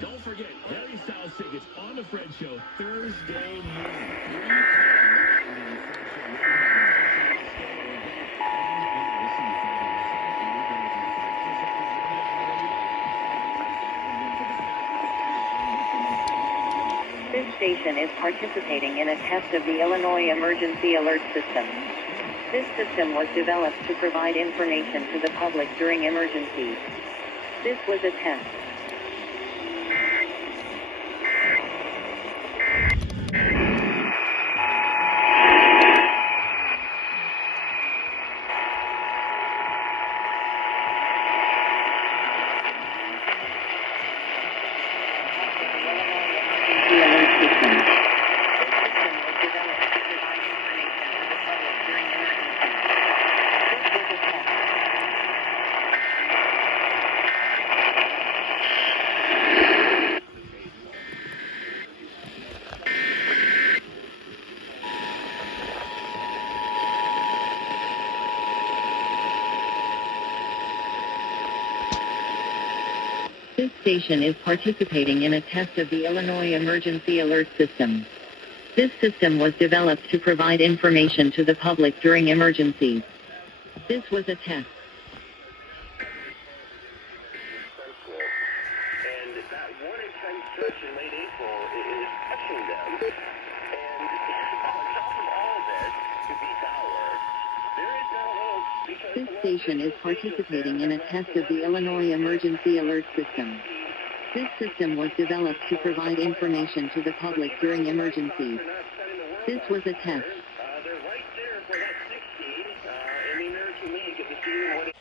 Don't forget, Harry Styles tickets on The Fred Show Thursday morning. This station is participating in a test of the Illinois Emergency Alert System. This system was developed to provide information to the public during emergencies. This was a test. This station is participating in a test of the Illinois Emergency Alert System. This system was developed to provide information to the public during emergencies. This was a test. And that one intense stretch in late April is touching them. And on top of all of this, to be sour, there is no hope because This station is participating in a test of the Illinois Emergency Alert System. This system was developed to provide information to the public during emergencies. This was a test. they're right there for that 60 in the American League at the Stephen Wood.